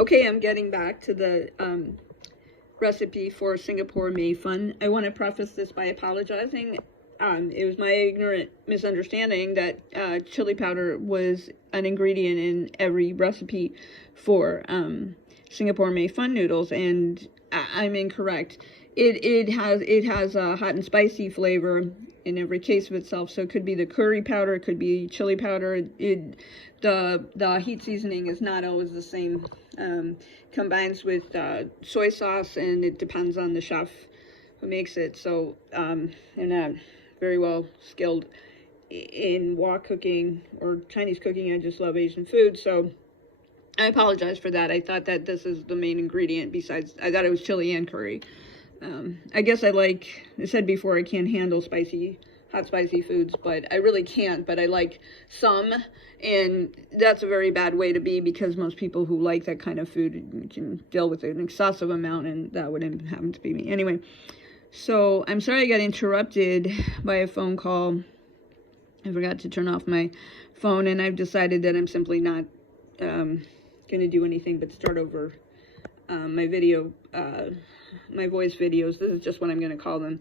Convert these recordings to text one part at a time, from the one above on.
Okay, I'm getting back to the recipe for Singapore Mai Fun. I want to preface this by apologizing. It was my ignorant misunderstanding that chili powder was an ingredient in every recipe for Singapore Mai Fun noodles, and I'm incorrect. It has a hot and spicy flavor in every case of itself. So it could be the curry powder, it could be chili powder. The heat seasoning is not always the same. Combines with soy sauce, and it depends on the chef who makes it. So I'm not very well skilled in wok cooking or Chinese cooking. I just love Asian food, so I apologize for that. I thought that this is the main ingredient. Besides, I thought it was chili and curry. I guess I said before, I can't handle hot spicy foods, but I really can't, but I like some, and that's a very bad way to be, because most people who like that kind of food can deal with an excessive amount, and that wouldn't happen to be me. Anyway, so I'm sorry I got interrupted by a phone call. I forgot to turn off my phone, and I've decided that I'm simply not going to do anything but start over my voice videos. This is just what I'm going to call them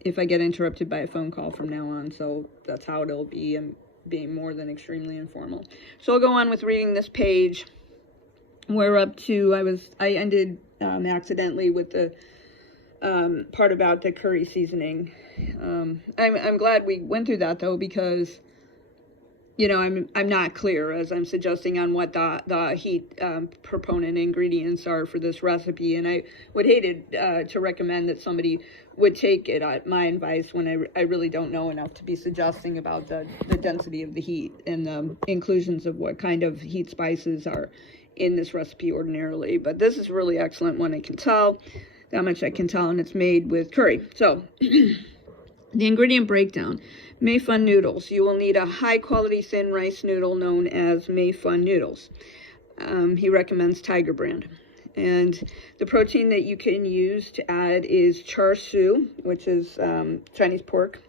if I get interrupted by a phone call from now on. So that's how it'll be. I'm being more than extremely informal. So I'll go on with reading this page. We're up to, I ended accidentally with the part about the curry seasoning. I'm glad we went through that, though, because I'm not clear, as I'm suggesting, on what the heat proponent ingredients are for this recipe, and I would hate it to recommend that somebody would take it at my advice when I really don't know enough to be suggesting about the density of the heat and the inclusions of what kind of heat spices are in this recipe ordinarily. But this is a really excellent one. I can tell that much. I can tell, and it's made with curry. So the ingredient breakdown. Mai Fun noodles. You will need a high-quality thin rice noodle known as Mai Fun noodles. He recommends Tiger brand. And the protein that you can use to add is char siu, which is Chinese pork,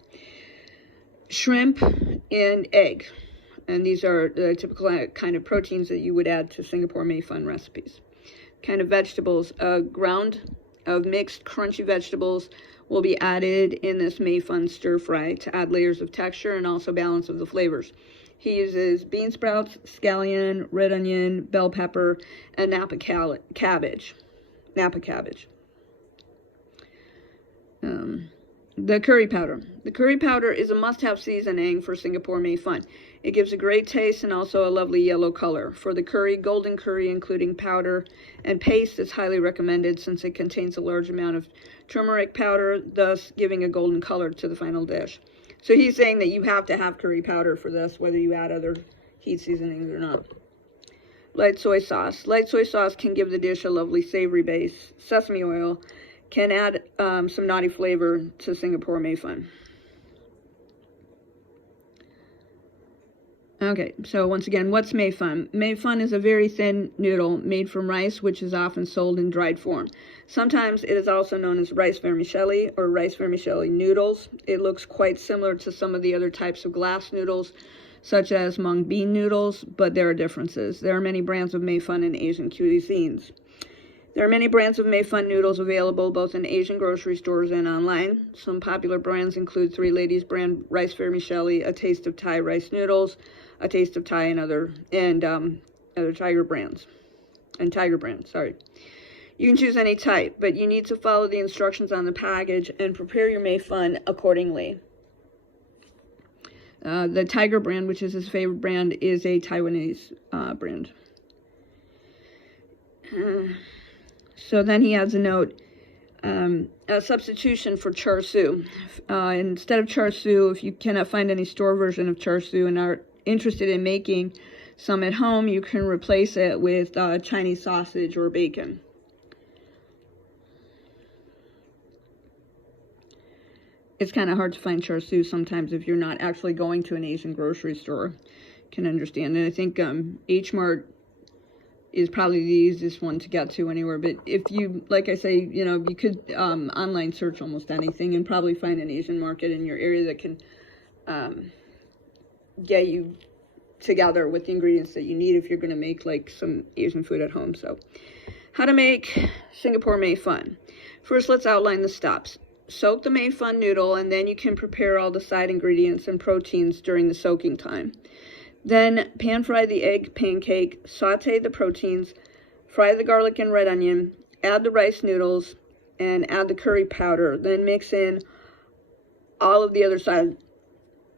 shrimp, and egg. And these are the typical kind of proteins that you would add to Singapore Mai Fun recipes. Kind of vegetables. A ground of mixed crunchy vegetables will be added in this Mai Fun stir fry to add layers of texture and also balance of the flavors. He uses bean sprouts, scallion, red onion, bell pepper, and Napa cabbage. The curry powder. The curry powder is a must-have seasoning for Singapore Mai Fun. It gives a great taste and also a lovely yellow color. For the curry, golden curry, including powder and paste, is highly recommended since it contains a large amount of turmeric powder, thus giving a golden color to the final dish. So he's saying that you have to have curry powder for this, whether you add other heat seasonings or not. Light soy sauce. Light soy sauce can give the dish a lovely savory base. Sesame oil can add some naughty flavor to Singapore Mai Fun. Okay, so once again, what's Mai Fun? Mai Fun is a very thin noodle made from rice, which is often sold in dried form. Sometimes it is also known as rice vermicelli or rice vermicelli noodles. It looks quite similar to some of the other types of glass noodles, such as mung bean noodles, but there are differences. There are many brands of Mai Fun in Asian cuisines. There are many brands of Mai Fun noodles available both in Asian grocery stores and online. Some popular brands include Three Ladies brand rice vermicelli, A Taste of Thai rice noodles, A Taste of Thai, and other Tiger brands. You can choose any type, but you need to follow the instructions on the package and prepare your Mai Fun accordingly. The Tiger brand, which is his favorite brand, is a Taiwanese brand. So then he adds a note, a substitution for char siu. Instead of char siu, if you cannot find any store version of char siu and are interested in making some at home, you can replace it with Chinese sausage or bacon. It's kind of hard to find char siu sometimes if you're not actually going to an Asian grocery store. Can understand. And I think H Mart is probably the easiest one to get to anywhere. But if you, like I say, you could online search almost anything and probably find an Asian market in your area that can get you together with the ingredients that you need if you're going to make like some Asian food at home. So how to make Singapore Mai Fun. First, let's outline the steps. Soak the Mai Fun noodle, and then you can prepare all the side ingredients and proteins during the soaking time. Then pan fry the egg pancake, saute the proteins, fry the garlic and red onion, add the rice noodles, and add the curry powder. Then mix in all of the other side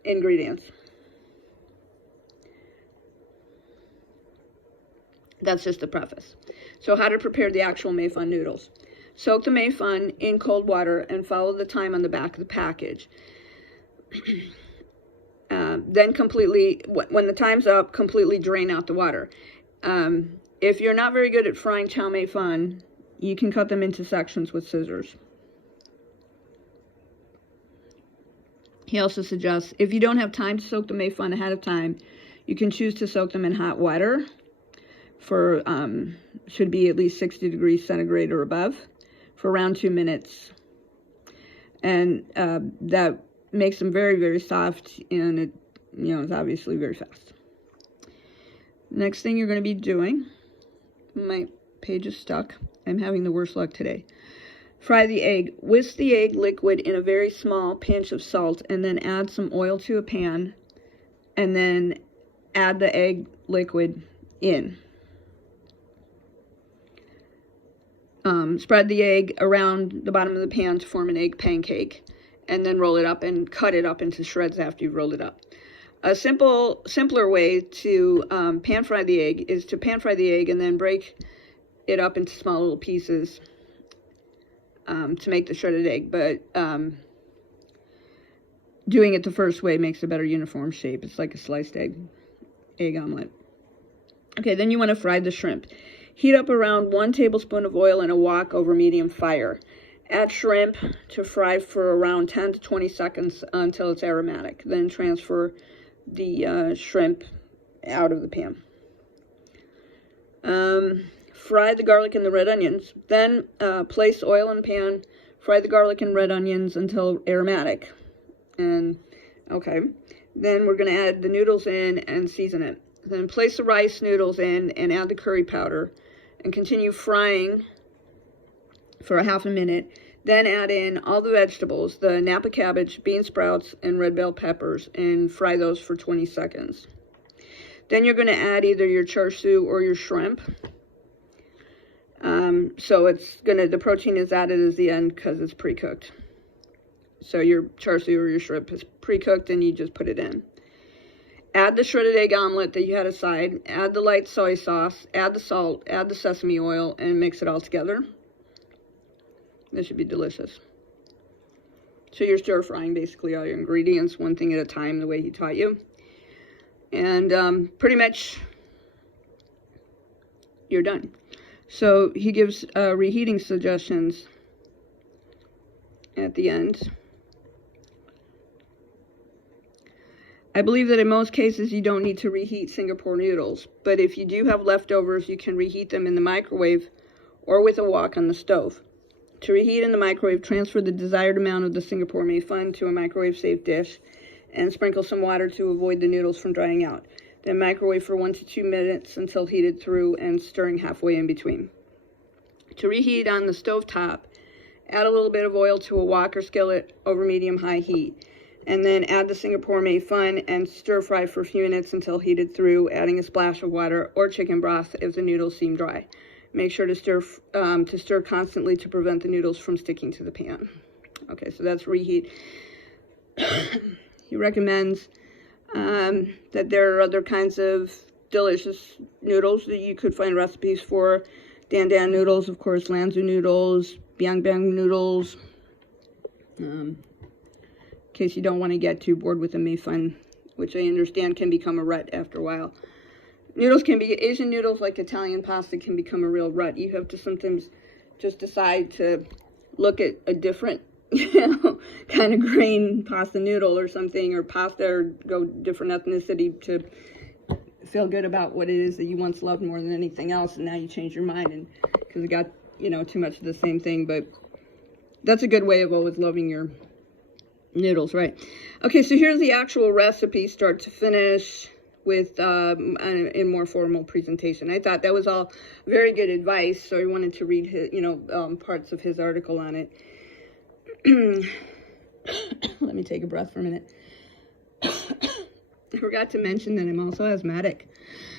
ingredients. That's just the preface. So how to prepare the actual Mai Fun noodles. Soak the Mai Fun in cold water and follow the time on the back of the package. Then completely, when the time's up, completely drain out the water. If you're not very good at frying chow Mai Fun, you can cut them into sections with scissors. He also suggests, if you don't have time to soak the Mai Fun ahead of time, you can choose to soak them in hot water for, should be at least 60 degrees centigrade or above, for around 2 minutes. And that makes them very, very soft, and it, it's obviously very fast. Next thing you're going to be doing, my page is stuck. I'm having the worst luck today. Fry the egg. Whisk the egg liquid in a very small pinch of salt, and then add some oil to a pan, and then add the egg liquid in. Spread the egg around the bottom of the pan to form an egg pancake, and then roll it up and cut it up into shreds after you've rolled it up. A simpler way to pan fry the egg is to pan fry the egg and then break it up into small little pieces to make the shredded egg. But doing it the first way makes a better uniform shape. It's like a sliced egg omelet. Okay, then you want to fry the shrimp. Heat up around 1 tablespoon of oil in a wok over medium fire. Add shrimp to fry for around 10 to 20 seconds until it's aromatic. Then transfer the shrimp out of the pan. Fry the garlic and the red onions. Then place oil in the pan. Fry the garlic and red onions until aromatic. And okay, then we're going to add the noodles in and season it. Then place the rice noodles in and add the curry powder and continue frying for a half a minute. Then add in all the vegetables, the Napa cabbage, bean sprouts, and red bell peppers, and fry those for 20 seconds. Then you're going to add either your char siu or your shrimp. So the protein is added at the end because it's pre-cooked. So your char siu or your shrimp is pre-cooked and you just put it in. Add the shredded egg omelet that you had aside, add the light soy sauce, add the salt, add the sesame oil, and mix it all together. This should be delicious. So you're stir frying basically all your ingredients, one thing at a time, the way he taught you. And pretty much you're done. So he gives reheating suggestions at the end. I believe that in most cases you don't need to reheat Singapore noodles, but if you do have leftovers, you can reheat them in the microwave or with a wok on the stove. To reheat in the microwave, transfer the desired amount of the Singapore Mai Fun to a microwave-safe dish and sprinkle some water to avoid the noodles from drying out. Then microwave for 1 to 2 minutes until heated through and stirring halfway in between. To reheat on the stove top, add a little bit of oil to a wok or skillet over medium-high heat. And then add the Singapore Mai Fun and stir fry for a few minutes until heated through, adding a splash of water or chicken broth if the noodles seem dry. Make sure to stir constantly to prevent the noodles from sticking to the pan. Okay, so that's reheat. He recommends that there are other kinds of delicious noodles that you could find recipes for. Dan Dan noodles, of course, Lanzu noodles, Biang Biang noodles. In case you don't want to get too bored with the Mai Fun, which I understand can become a rut after a while. Noodles can be, Asian noodles like Italian pasta can become a real rut. You have to sometimes just decide to look at a different, kind of grain pasta noodle or something, or pasta, or go different ethnicity to feel good about what it is that you once loved more than anything else, and now you change your mind and because it got, too much of the same thing. But that's a good way of always loving your noodles, right? Okay, so here's the actual recipe, start to finish. with in more formal presentation. I thought that was all very good advice, so I wanted to read his, parts of his article on it. Let me take a breath for a minute. I forgot to mention that I'm also asthmatic.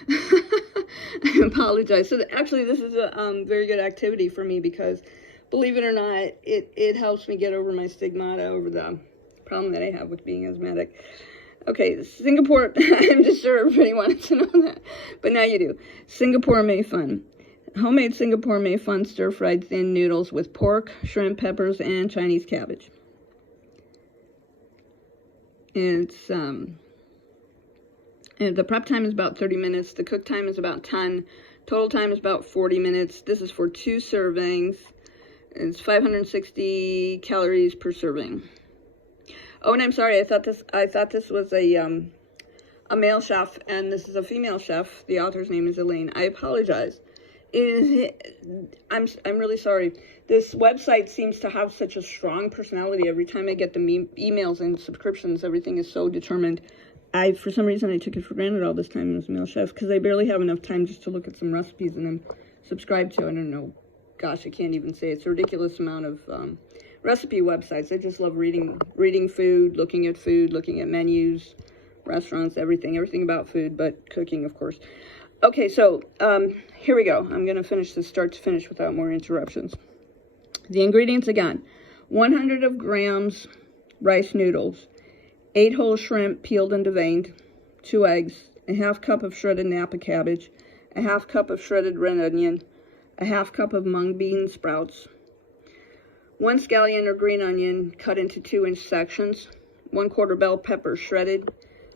I apologize. So actually, this is a very good activity for me because, believe it or not, it helps me get over my stigmata, over the problem that I have with being asthmatic. Okay, Singapore, I'm just sure everybody wanted to know that, but now you do. Singapore Mai Fun. Homemade Singapore Mai Fun stir-fried thin noodles with pork, shrimp, peppers, and Chinese cabbage. It's, and the prep time is about 30 minutes. The cook time is about 10. Total time is about 40 minutes. This is for 2 servings. It's 560 calories per serving. Oh, and I'm sorry. I thought this was a male chef, and this is a female chef. The author's name is Elaine. I apologize. I'm really sorry. This website seems to have such a strong personality. Every time I get the emails and subscriptions, everything is so determined. For some reason, I took it for granted all this time as a male chef because I barely have enough time just to look at some recipes and then subscribe to. I don't know. Gosh, I can't even say. It's a ridiculous amount of recipe websites. I just love reading food, looking at menus, restaurants, everything about food, but cooking, of course. Okay, so here we go. I'm going to finish this start to finish without more interruptions. The ingredients again: 100 grams rice noodles, 8 whole shrimp peeled and deveined, 2 eggs, a half cup of shredded Napa cabbage, a half cup of shredded red onion, a half cup of mung bean sprouts, 1 scallion or green onion cut into 2-inch sections, 1/4 bell pepper shredded,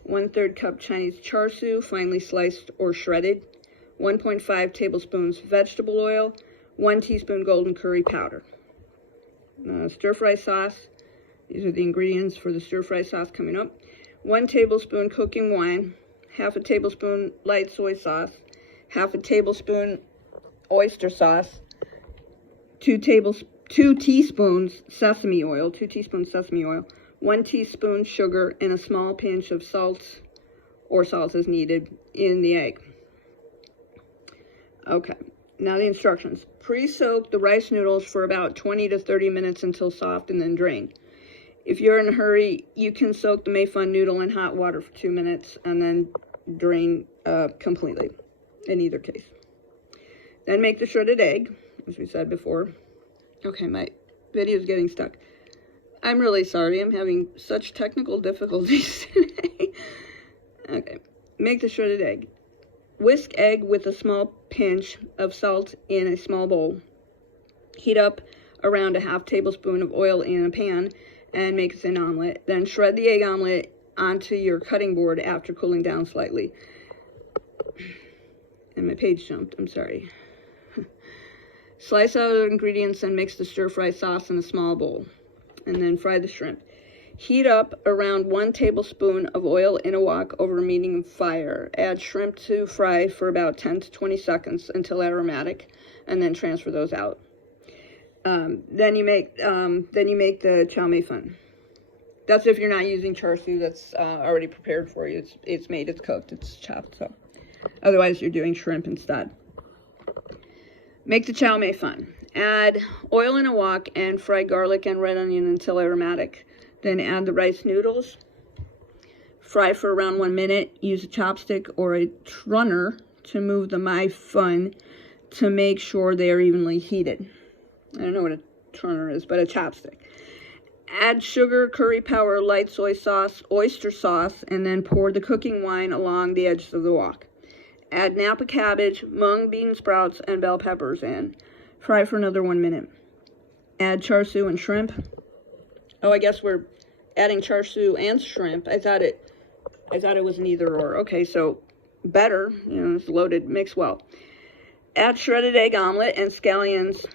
1/3 cup Chinese char siu finely sliced or shredded, 1.5 tablespoons vegetable oil, 1 teaspoon golden curry powder. Stir-fry sauce. These are the ingredients for the stir-fry sauce coming up. 1 tablespoon cooking wine, half a tablespoon light soy sauce, half a tablespoon oyster sauce, 2 teaspoons sesame oil, 1 teaspoon sugar, and a small pinch of salt or salt as needed in the egg. Okay, now the instructions. Pre-soak the rice noodles for about 20 to 30 minutes until soft and then drain. If you're in a hurry, you can soak the Mai Fun noodle in hot water for 2 minutes and then drain completely, in either case. Then make the shredded egg, as we said before. Okay, my video is getting stuck. I'm really sorry. I'm having such technical difficulties today. Okay, make the shredded egg. Whisk egg with a small pinch of salt in a small bowl. Heat up around a half tablespoon of oil in a pan and make an omelet. Then shred the egg omelet onto your cutting board after cooling down slightly. And my page jumped. I'm sorry. Slice out the ingredients and mix the stir-fry sauce in a small bowl. And then fry the shrimp. Heat up around 1 tablespoon of oil in a wok over a medium fire. Add shrimp to fry for about 10 to 20 seconds until aromatic, and then transfer those out. Then you make the chow Mai Fun. That's if you're not using char siu that's already prepared for you. It's made, it's cooked, it's chopped. So otherwise, you're doing shrimp instead. Make the chow Mai Fun. Add oil in a wok and fry garlic and red onion until aromatic. Then add the rice noodles. Fry for around 1 minute. Use a chopstick or a trunner to move the Mai Fun to make sure they are evenly heated. I don't know what a trunner is, but a chopstick. Add sugar, curry powder, light soy sauce, oyster sauce, and then pour the cooking wine along the edges of the wok. Add Napa cabbage, mung bean sprouts, and bell peppers in. Fry for another 1 minute. Add char siu and shrimp. Oh, I guess we're adding char siu and shrimp. I thought it was an either or. Okay, so better, it's loaded, mix well. Add shredded egg omelet and scallions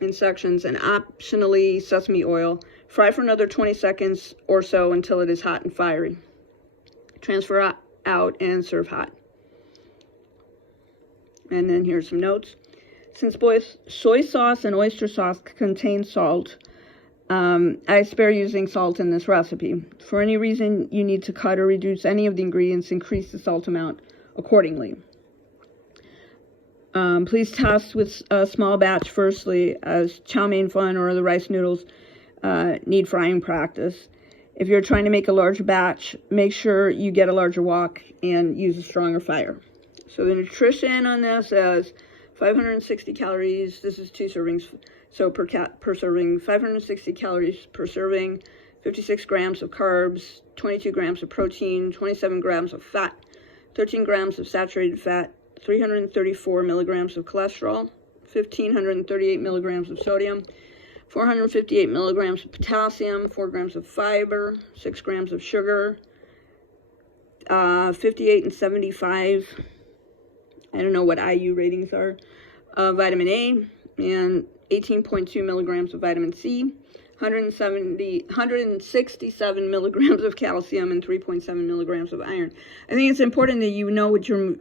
in sections and optionally sesame oil. Fry for another 20 seconds or so until it is hot and fiery. Transfer out and serve hot. And then here's some notes. Since both soy sauce and oyster sauce contain salt, I spare using salt in this recipe. For any reason you need to cut or reduce any of the ingredients, increase the salt amount accordingly. Please test with a small batch firstly, as chow mein fun or the rice noodles need frying practice. If you're trying to make a large batch, make sure you get a larger wok and use a stronger fire. So the nutrition on this is 560 calories. This is 2 servings, so per serving, 560 calories per serving, 56 grams of carbs, 22 grams of protein, 27 grams of fat, 13 grams of saturated fat, 334 milligrams of cholesterol, 1,538 milligrams of sodium, 458 milligrams of potassium, 4 grams of fiber, 6 grams of sugar, 58 and 75, I don't know what IU ratings are, vitamin A, and 18.2 milligrams of vitamin C, 167 milligrams of calcium, and 3.7 milligrams of iron. I think it's important that you know what your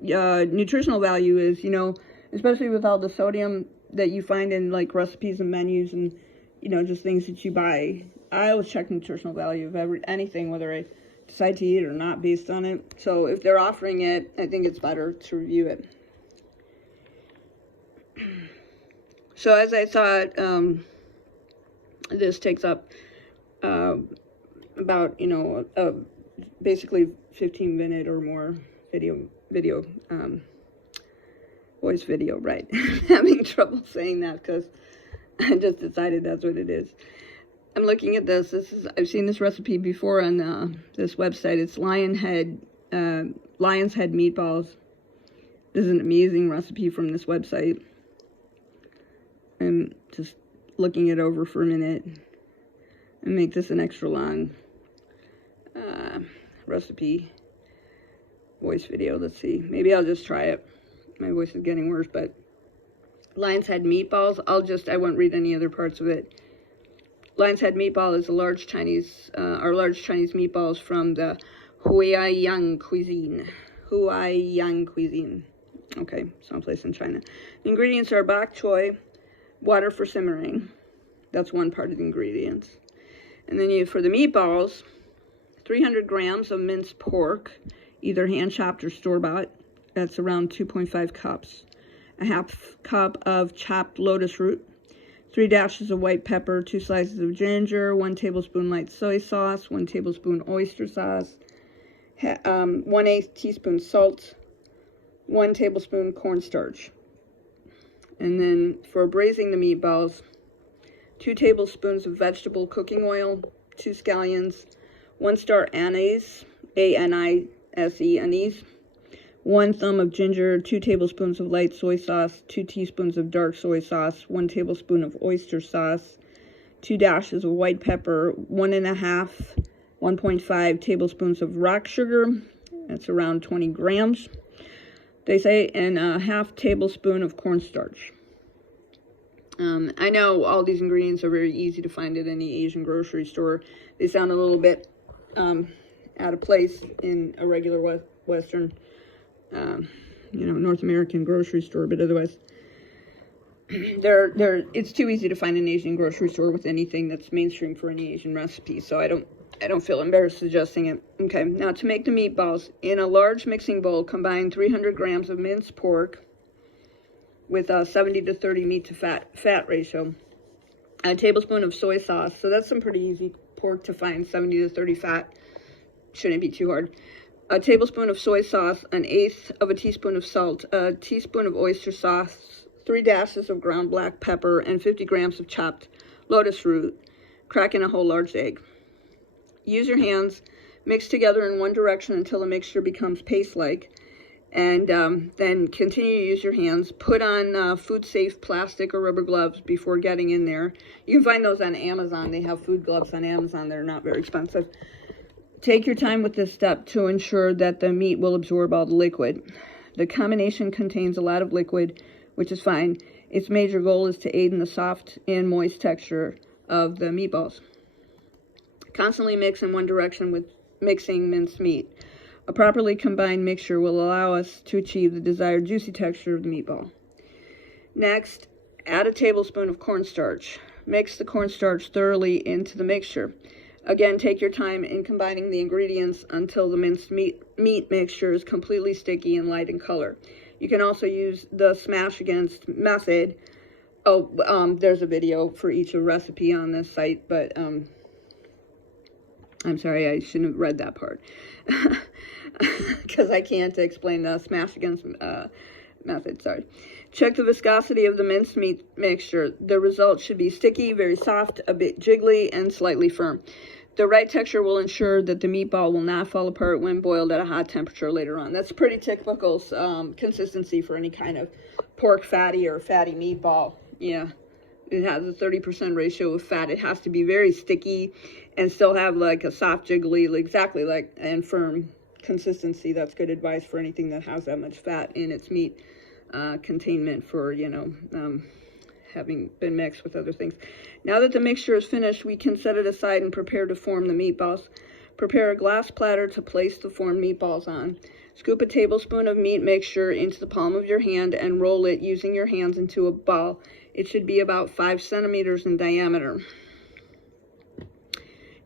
nutritional value is, you know, especially with all the sodium that you find in like recipes and menus and, you know, just things that you buy. I always check nutritional value of anything, whether I decide to eat it or not based on it. So if they're offering it, I think it's better to review it. So as I thought, this takes up about, you know, basically 15-minute or more voice video, right? I'm having trouble saying that because I just decided that's what it is. I'm looking at this. I've seen this recipe before on this website. It's lion's head meatballs. This is an amazing recipe from this website. I'm just looking it over for a minute and make this an extra long recipe voice video. Let's see. Maybe I'll just try it. My voice is getting worse, but lion's head meatballs. I won't read any other parts of it. Lion's head meatball is a large Chinese meatballs from the Huaiyang cuisine. Okay, someplace in China. The ingredients are bok choy, water for simmering. That's one part of the ingredients. And then for the meatballs, 300 grams of minced pork, either hand chopped or store-bought. That's around 2.5 cups. A half cup of chopped lotus root, 3 dashes of white pepper, 2 slices of ginger, 1 tablespoon light soy sauce, 1 tablespoon oyster sauce, 1/8 teaspoon salt, 1 tablespoon cornstarch. And then for braising the meatballs, 2 tablespoons of vegetable cooking oil, 2 scallions, 1 star anise, A-N-I-S-E, anise, 1 thumb of ginger, 2 tablespoons of light soy sauce, 2 teaspoons of dark soy sauce, 1 tablespoon of oyster sauce, 2 dashes of white pepper, 1.5 tablespoons of rock sugar, that's around 20 grams, they say, and a half tablespoon of cornstarch. I know all these ingredients are very easy to find at any Asian grocery store. They sound a little bit out of place in a regular Western, North American grocery store, but otherwise, it's too easy to find an Asian grocery store with anything that's mainstream for any Asian recipe. So I don't feel embarrassed suggesting it. Okay, now to make the meatballs, in a large mixing bowl, combine 300 grams of minced pork with a 70 to 30 meat to fat ratio, a tablespoon of soy sauce. So that's some pretty easy pork to find, 70 to 30 fat. Shouldn't be too hard. A tablespoon of soy sauce, 1/8 of a teaspoon of salt, a teaspoon of oyster sauce, 3 dashes of ground black pepper, and 50 grams of chopped lotus root. Crack in a whole large egg. Use your hands, mix together in one direction until the mixture becomes paste-like, and then continue to use your hands. Put on food-safe plastic or rubber gloves before getting in there. You can find those on Amazon. They have food gloves on Amazon. They're not very expensive. Take your time with this step to ensure that the meat will absorb all the liquid. The combination contains a lot of liquid, which is fine. Its major goal is to aid in the soft and moist texture of the meatballs. Constantly mix in one direction with mixing minced meat. A properly combined mixture will allow us to achieve the desired juicy texture of the meatball. Next, add a tablespoon of cornstarch. Mix the cornstarch thoroughly into the mixture. Again, take your time in combining the ingredients until the minced meat mixture is completely sticky and light in color. You can also use the smash against method. There's a video for each recipe on this site, but I'm sorry, I shouldn't have read that part because I can't explain the smash against method. Sorry. Check the viscosity of the minced meat mixture. The result should be sticky, very soft, a bit jiggly, and slightly firm. The right texture will ensure that the meatball will not fall apart when boiled at a hot temperature later on. That's pretty typical consistency for any kind of pork fatty or fatty meatball. Yeah, it has a 30% ratio of fat. It has to be very sticky and still have like a soft, jiggly, exactly like, and firm consistency. That's good advice for anything that has that much fat in its meat containment for, having been mixed with other things. Now that the mixture is finished, we can set it aside and prepare to form the meatballs. Prepare a glass platter to place the formed meatballs on. Scoop a tablespoon of meat mixture into the palm of your hand and roll it using your hands into a ball. It should be about 5 centimeters in diameter.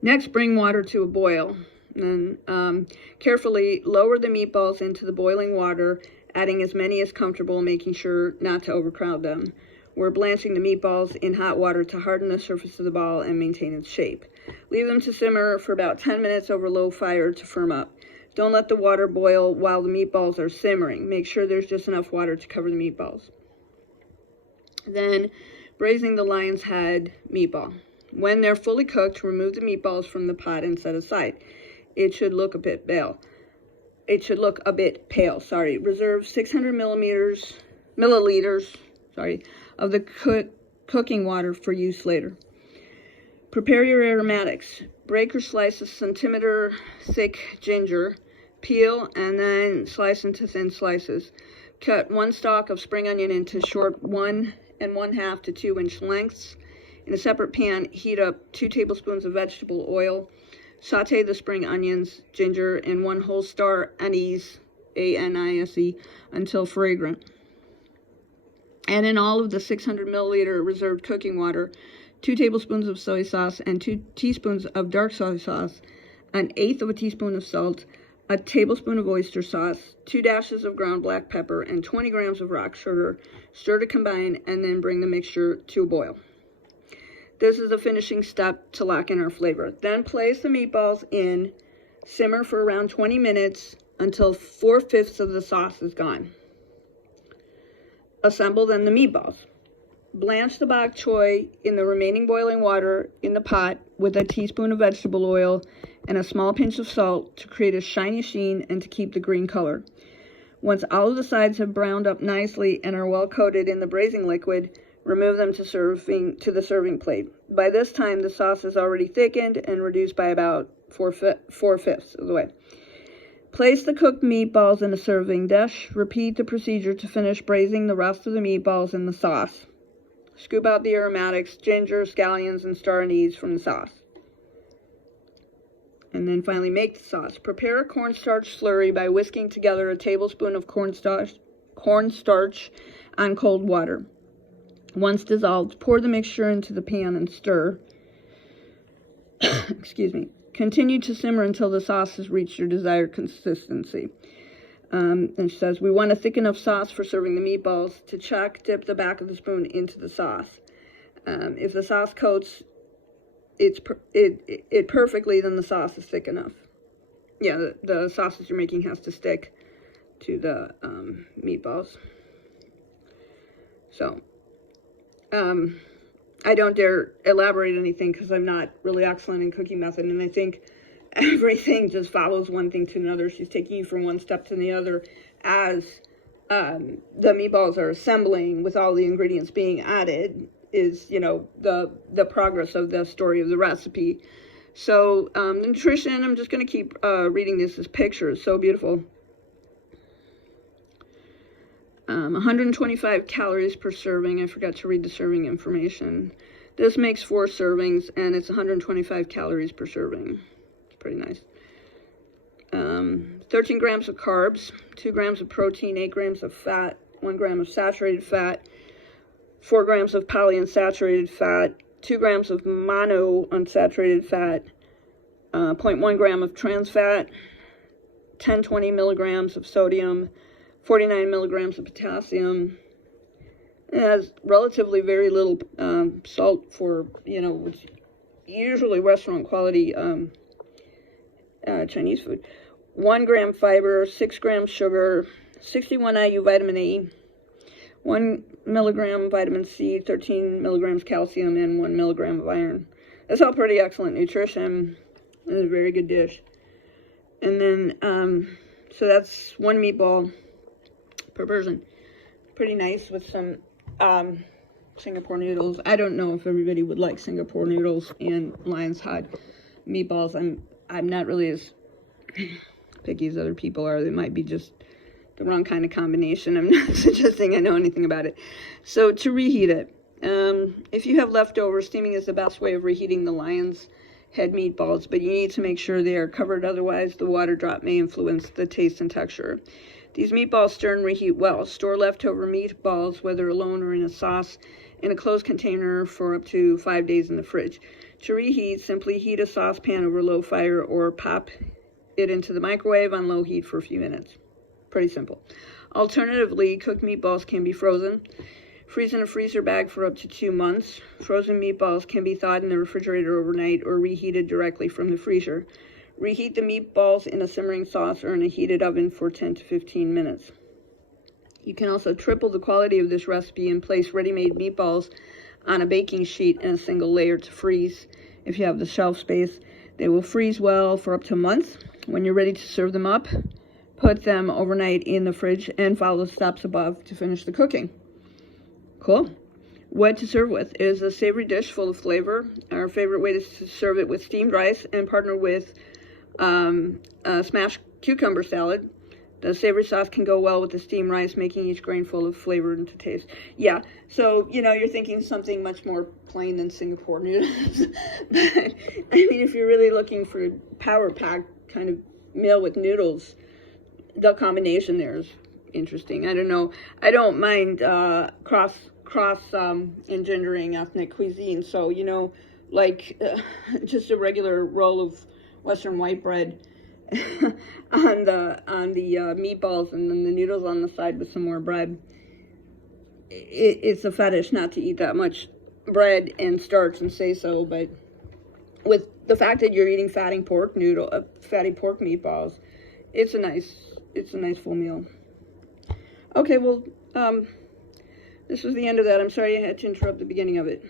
Next, bring water to a boil. Then carefully lower the meatballs into the boiling water, adding as many as comfortable, making sure not to overcrowd them. We're blanching the meatballs in hot water to harden the surface of the ball and maintain its shape. Leave them to simmer for about 10 minutes over low fire to firm up. Don't let the water boil while the meatballs are simmering. Make sure there's just enough water to cover the meatballs. Then, braising the lion's head meatball. When they're fully cooked, remove the meatballs from the pot and set aside. It should look a bit pale. Reserve 600 milliliters of the cooking water for use later. Prepare your aromatics. Break or slice a centimeter thick ginger. Peel and then slice into thin slices. Cut 1 stalk of spring onion into short 1 1/2 to 2 inch lengths. In a separate pan, heat up 2 tablespoons of vegetable oil. Saute the spring onions, ginger, and 1 whole star anise, A-N-I-S-E, until fragrant. Add in all of the 600 milliliter reserved cooking water, 2 tablespoons of soy sauce, and 2 teaspoons of dark soy sauce, 1/8 of a teaspoon of salt, a tablespoon of oyster sauce, 2 dashes of ground black pepper, and 20 grams of rock sugar. Stir to combine, and then bring the mixture to a boil. This is the finishing step to lock in our flavor. Then place the meatballs in, simmer for around 20 minutes until 4/5 of the sauce is gone. Assemble then the meatballs. Blanch the bok choy in the remaining boiling water in the pot with a teaspoon of vegetable oil and a small pinch of salt to create a shiny sheen and to keep the green color. Once all of the sides have browned up nicely and are well coated in the braising liquid, remove them to the serving plate. By this time, the sauce is already thickened and reduced by about 4/5 of the way. Place the cooked meatballs in a serving dish. Repeat the procedure to finish braising the rest of the meatballs in the sauce. Scoop out the aromatics, ginger, scallions, and star anise from the sauce. And then finally make the sauce. Prepare a cornstarch slurry by whisking together a tablespoon of cornstarch on cold water. Once dissolved, pour the mixture into the pan and stir. Excuse me. Continue to simmer until the sauce has reached your desired consistency. And she says, we want a thick enough sauce for serving the meatballs. To check, dip the back of the spoon into the sauce. If the sauce coats it perfectly, then the sauce is thick enough. Yeah, the sausage you're making has to stick to the meatballs. So, I don't dare elaborate anything because I'm not really excellent in cooking method, and I think everything just follows one thing to another. She's taking you from one step to the other as the meatballs are assembling with all the ingredients being added is, the progress of the story of the recipe. So, nutrition, I'm just going to keep reading this as pictures. So beautiful. 125 calories per serving. I forgot to read the serving information. This makes 4 servings, and it's 125 calories per serving. It's pretty nice. 13 grams of carbs, 2 grams of protein, 8 grams of fat, 1 gram of saturated fat, 4 grams of polyunsaturated fat, 2 grams of mono unsaturated fat, 0.1 gram of trans fat, 10-20 milligrams of sodium, 49 milligrams of potassium. It has relatively very little salt for, you know, it's usually restaurant quality Chinese food. 1 gram fiber, 6 grams sugar, 61 IU vitamin A, 1 milligram vitamin C, 13 milligrams calcium, and 1 milligram of iron. That's all pretty excellent nutrition. It's a very good dish. And then, so that's 1 meatball per person. Pretty nice with some Singapore noodles. I don't know if everybody would like Singapore noodles and lion's hide meatballs. I'm not really as picky as other people are. They might be just the wrong kind of combination. I'm not suggesting I know anything about it. So to reheat it, if you have leftovers, steaming is the best way of reheating the lion's head meatballs, but you need to make sure they are covered, otherwise the water drop may influence the taste and texture. These meatballs stir and reheat well. Store leftover meatballs, whether alone or in a sauce, in a closed container for up to 5 days in the fridge. To reheat, simply heat a saucepan over low fire or pop it into the microwave on low heat for a few minutes. Pretty simple. Alternatively, cooked meatballs can be frozen. Freeze in a freezer bag for up to 2 months. Frozen meatballs can be thawed in the refrigerator overnight or reheated directly from the freezer. Reheat the meatballs in a simmering sauce or in a heated oven for 10 to 15 minutes. You can also triple the quality of this recipe and place ready-made meatballs on a baking sheet in a single layer to freeze. If you have the shelf space, they will freeze well for up to a month. When you're ready to serve them up, put them overnight in the fridge and follow the steps above to finish the cooking. Cool. What to serve with. It is a savory dish full of flavor. Our favorite way to serve it with steamed rice and partner with smashed cucumber salad. The savory sauce can go well with the steamed rice, making each grain full of flavor and to taste. Yeah, so, you know, you're thinking something much more plain than Singapore noodles. But, I mean, if you're really looking for a power-packed kind of meal with noodles, the combination there is interesting. I don't know. I don't mind cross engendering ethnic cuisine. So, you know, like just a regular roll of Western white bread on the meatballs, and then the noodles on the side with some more bread. It's a fetish not to eat that much bread and starch and say so, but with the fact that you're eating fatty pork meatballs, it's a nice full meal. Okay, well, this was the end of that. I'm sorry I had to interrupt the beginning of it.